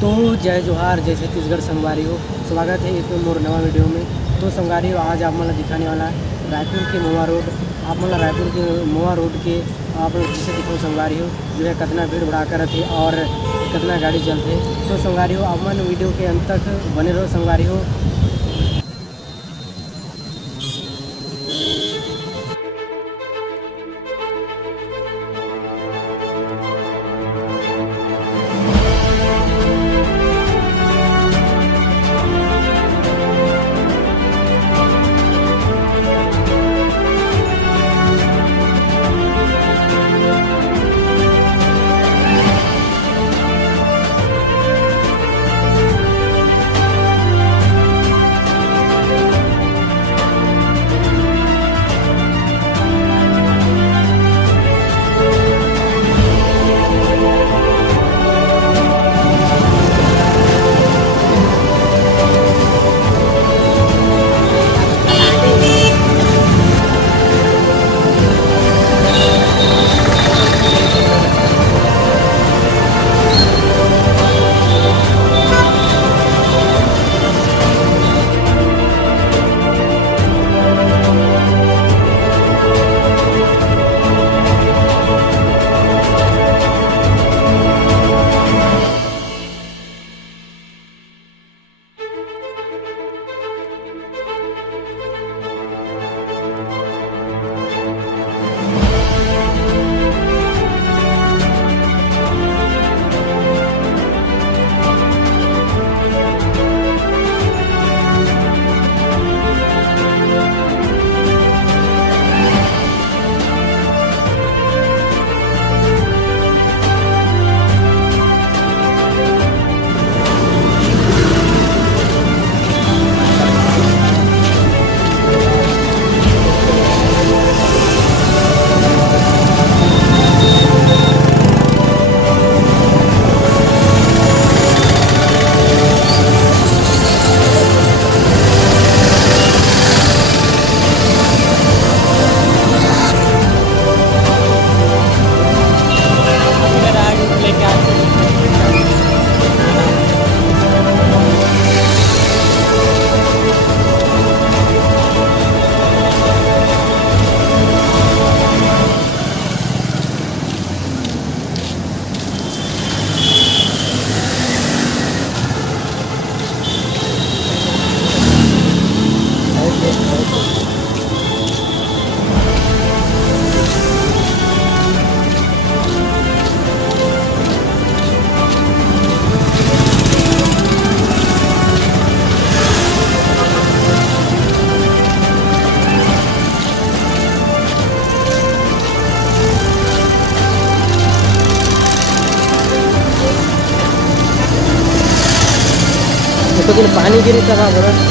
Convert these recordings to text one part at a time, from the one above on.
तो जय जोहार, जय छत्तीसगढ़ संगवारी हो। स्वागत है एक मोर नवा वीडियो में। तो संगवारी हो, आज आप मला दिखाने वाला है रायपुर के मोवा रोड। आप मला रायपुर के मोवा रोड के आप जिसे दिखो संगवारी हो जो है कितना भीड़ भड़ा करत है और कितना गाड़ी चलते है। तो संगवारी हो, आप मन वीडियो के अंत तक बने रहो संगवारी हो। तो पानी गिरी तब बरं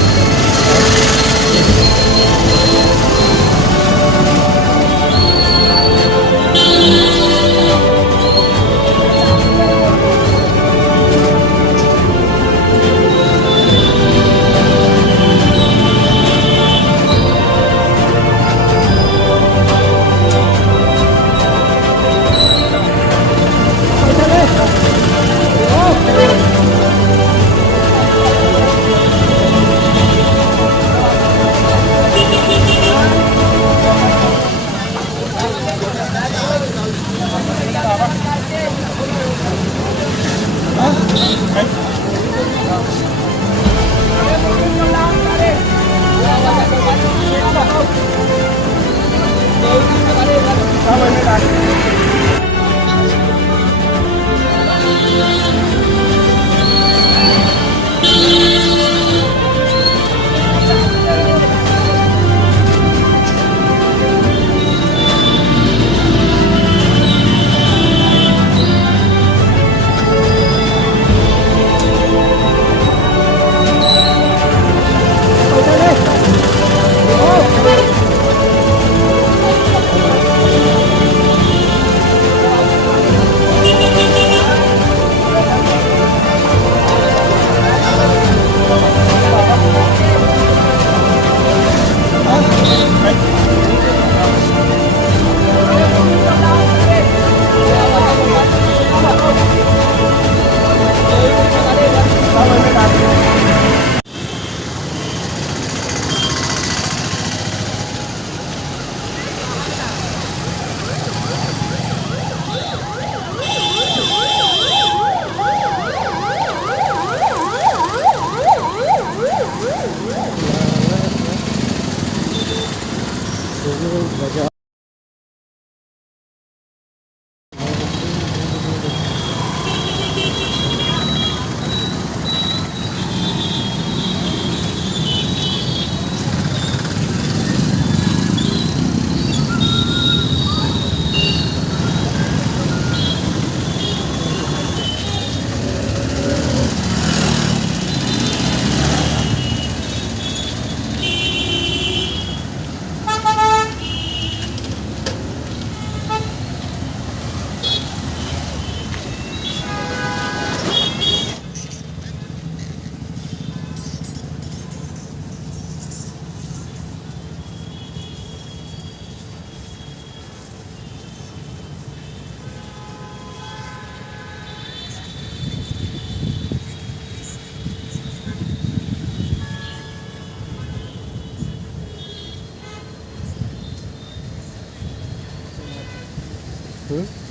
हम्म?